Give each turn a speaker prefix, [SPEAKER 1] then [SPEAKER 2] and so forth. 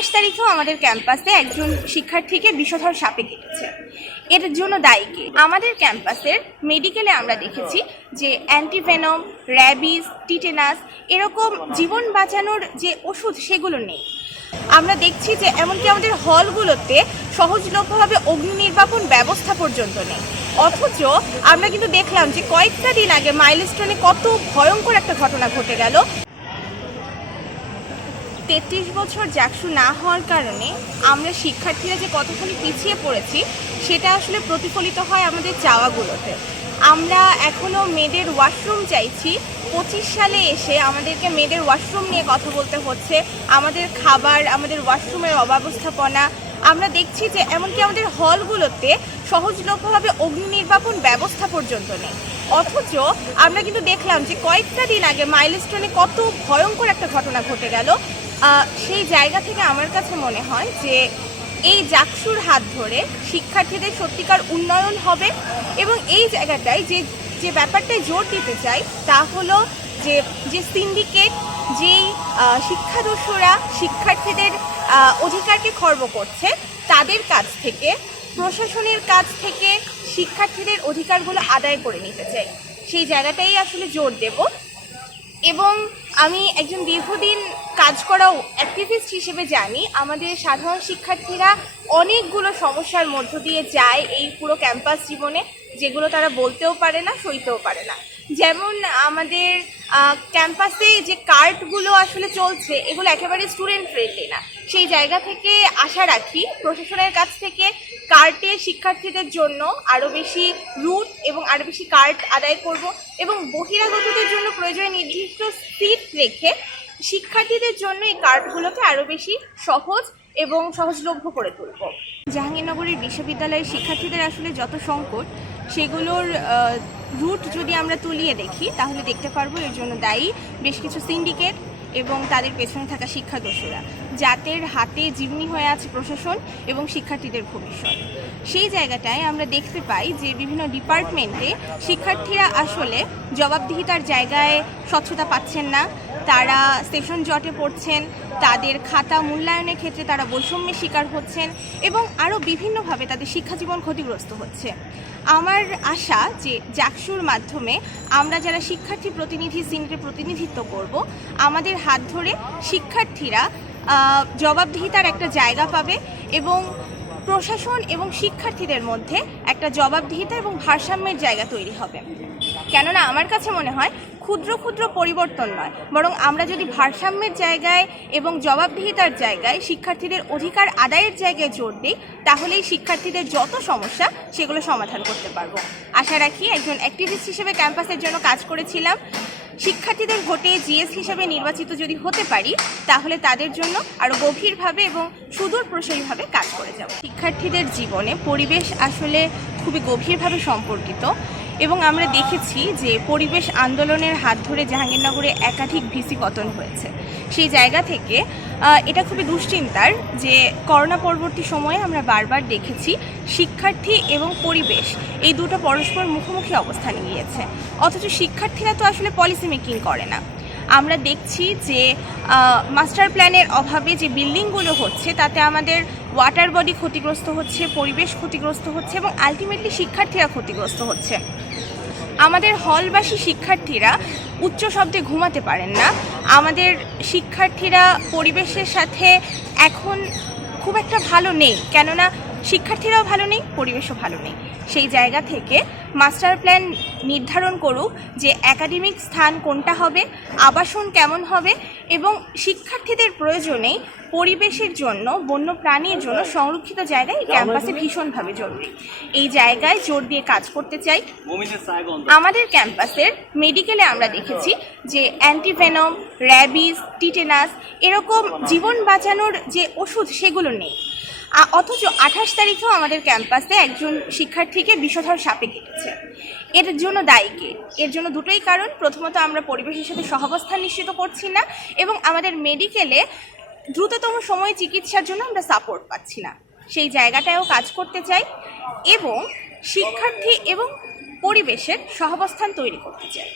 [SPEAKER 1] আঠাশ তারিখেও আমাদের ক্যাম্পাসে একজন শিক্ষার্থীকে বিষধর সাপে কেটেছে। এর জন্য দায়ী কে? আমাদের ক্যাম্পাসের মেডিকেলে আমরা দেখেছি যে অ্যান্টিভেনম র্যাবিস টিটেনাস এরকম জীবন বাঁচানোর যে ওষুধ সেগুলো নেই। আমরা দেখছি যে এমনকি আমাদের হলগুলোতে সহজলভ্যভাবে অগ্নি নির্বাপন ব্যবস্থা পর্যন্ত নেই। অথচ আমরা কিন্তু দেখলাম যে কয়েকটা দিন আগে মাইলস্টোনে কত ভয়ঙ্কর একটা ঘটনা ঘটে গেল। তেত্রিশ বছর জাকসু না হওয়ার কারণে আমরা শিক্ষার্থীরা যে কতখানি পিছিয়ে পড়েছি, সেটা আসলে প্রতিফলিত হয় আমাদের চাওয়াগুলোতে। আমরা এখনও মেয়েদের ওয়াশরুম চাইছি। পঁচিশ সালে এসে আমাদেরকে মেয়েদের ওয়াশরুম নিয়ে কথা বলতে হচ্ছে। আমাদের খাবার, আমাদের ওয়াশরুমের অব্যবস্থাপনা। আমরা দেখছি যে এমনকি আমাদের হলগুলোতে সহজলভ্যভাবে অগ্নি নির্বাপন ব্যবস্থা পর্যন্ত নেই। অথচ আমরা কিন্তু দেখলাম যে কয়েকটা দিন আগে মাইলস্টোনে কত ভয়ঙ্কর একটা ঘটনা ঘটে গেল। সেই জায়গা থেকে আমার কাছে মনে হয় যে এই জাকসুর হাত ধরে শিক্ষার্থীদের সত্যিকার উন্নয়ন হবে এবং এই জায়গাটায় যে যে ব্যাপারটায় জোর দিতে চাই তা হলো যে যে সিন্ডিকেট যেই শিক্ষাদস্যুরা শিক্ষার্থীদের অধিকারকে খর্ব করছে, তাদের কাছ থেকে, প্রশাসনের কাছ থেকে শিক্ষার্থীদের অধিকারগুলো আদায় করে নিতে চাই। সেই জায়গাটাই আসলে জোর দেব। এবং আমি একজন দীর্ঘদিন কাজ করাও অ্যাক্টিভিস্ট হিসেবে জানি। আমাদের সাধারণ শিক্ষার্থীরা অনেকগুলো সমস্যার মধ্য দিয়ে যায় এই পুরো ক্যাম্পাস জীবনে, যেগুলো তারা বলতেও পারে না, সইতেও পারে না। যেমন আমাদের ক্যাম্পাসে যে কার্টগুলো আসলে চলছে, এগুলো একেবারে স্টুডেন্ট ফ্রেন্ডলি না। সেই জায়গা থেকে আশা রাখি প্রশাসনের কাছ থেকে কার্টে শিক্ষার্থীদের জন্য আরও বেশি রুট এবং আরও বেশি কার্ট আদায় করব এবং বহিরাগতদের জন্য প্রয়োজনে নির্দিষ্ট সিট রেখে শিক্ষার্থীদের জন্য এই কার্ডগুলোকে আরও বেশি সহজ এবং সহজলভ্য করে তুলব। জাহাঙ্গীরনগরের বিশ্ববিদ্যালয়ের শিক্ষার্থীদের আসলে যত সংকট, সেগুলোর রুট যদি আমরা তুলিয়ে দেখি, তাহলে দেখতে পারব এর জন্য দায়ী বেশ কিছু সিন্ডিকেট এবং তাদের পেছনে থাকা শিক্ষাদস্যুরা যাদের হাতে জিম্মি হয়ে আছে প্রশাসন এবং শিক্ষার্থীদের ভবিষ্যৎ। সেই জায়গাটায় আমরা দেখতে পাই যে বিভিন্ন ডিপার্টমেন্টে শিক্ষার্থীরা আসলে জবাবদিহিতার জায়গায় স্বচ্ছতা পাচ্ছেন না। তারা সেশন জটে পড়ছেন, তাদের খাতা মূল্যায়নের ক্ষেত্রে তারা বৈষম্যের শিকার হচ্ছেন এবং আরও বিভিন্নভাবে তাদের শিক্ষাজীবন ক্ষতিগ্রস্ত হচ্ছে। আমার আশা যে জাকসুর মাধ্যমে আমরা যারা শিক্ষার্থী প্রতিনিধি সিনেটের প্রতিনিধিত্ব করব, আমাদের হাত ধরে শিক্ষার্থীরা জবাবদিহিতার একটা জায়গা পাবে এবং প্রশাসন এবং শিক্ষার্থীদের মধ্যে একটা জবাবদিহিতা এবং ভারসাম্যের জায়গা তৈরি হবে। কেননা আমার কাছে মনে হয় ক্ষুদ্র ক্ষুদ্র পরিবর্তন নয়, বরং আমরা যদি ভারসাম্যের জায়গায় এবং জবাবদিহিতার জায়গায় শিক্ষার্থীদের অধিকার আদায়ের জায়গায় জোর দিই, তাহলেই শিক্ষার্থীদের যত সমস্যা সেগুলো সমাধান করতে পারব। আশা রাখি একজন অ্যাক্টিভিস্ট হিসেবে ক্যাম্পাসের জন্য কাজ করেছিলাম। শিক্ষার্থীদের ভোটে জিএস হিসাবে নির্বাচিত যদি হতে পারি, তাহলে তাদের জন্য আরও গভীরভাবে এবং সুদূর প্রসারীভাবে কাজ করে যাব। শিক্ষার্থীদের জীবনে পরিবেশ আসলে খুবই গভীরভাবে সম্পর্কিত এবং আমরা দেখেছি যে পরিবেশ আন্দোলনের হাত ধরে জাহাঙ্গীরনগরে একাধিক ভিসি পতন হয়েছে। সেই জায়গা থেকে এটা খুবই দুশ্চিন্তার যে করোনা পরবর্তী সময়ে আমরা বারবার দেখেছি শিক্ষার্থী এবং পরিবেশ এই দুটো পরস্পর মুখোমুখি অবস্থানে গিয়েছে। অথচ শিক্ষার্থীরা তো আসলে পলিসি মেকিং করে না। আমরা দেখছি যে মাস্টার প্ল্যানের অভাবে যে বিল্ডিংগুলো হচ্ছে, তাতে আমাদের ওয়াটার বডি ক্ষতিগ্রস্ত হচ্ছে, পরিবেশ ক্ষতিগ্রস্ত হচ্ছে এবং আলটিমেটলি শিক্ষার্থীরা ক্ষতিগ্রস্ত হচ্ছে। আমাদের হলবাসী শিক্ষার্থীরা উচ্চ শব্দে ঘুমাতে পারেন না। আমাদের শিক্ষার্থীরা পরিবেশের সাথে এখন খুব একটা ভালো নেই। কেননা শিক্ষার্থীরাও ভালো নেই পরিবেশও ভালো নেই। সেই জায়গা থেকে মাস্টার প্ল্যান নির্ধারণ করুক যে একাডেমিক স্থান কোনটা হবে আবাসন কেমন হবে এবং শিক্ষার্থীদের প্রয়োজনেই পরিবেশের জন্য বন্য প্রাণীর জন্য সংরক্ষিত জায়গায় ক্যাম্পাসে ভীষণভাবে জরুরি। এই জায়গায় জোর দিয়ে কাজ করতে চাই। আমাদের ক্যাম্পাসের মেডিকেলে আমরা দেখেছি যে অ্যান্টিভেনম র্যাবিস টিটেনাস এরকম জীবন বাঁচানোর যে ওষুধ সেগুলো নেই। অথচ আঠাশ তারিখেও আমাদের ক্যাম্পাসে একজন শিক্ষার্থীকে বিষধর সাপে কেটেছে। এর জন্য দায়ী কে? এর জন্য দুটোই কারণ। প্রথমত আমরা পরিবেশের সাথে সহাবস্থান নিশ্চিত করছি না এবং আমাদের মেডিকেলে দ্রুততম সময়ে চিকিৎসার জন্য আমরা সাপোর্ট পাচ্ছি না। সেই জায়গাটায়ও কাজ করতে চাই এবং শিক্ষার্থী এবং পরিবেশের সহাবস্থান তৈরি করতে চাই।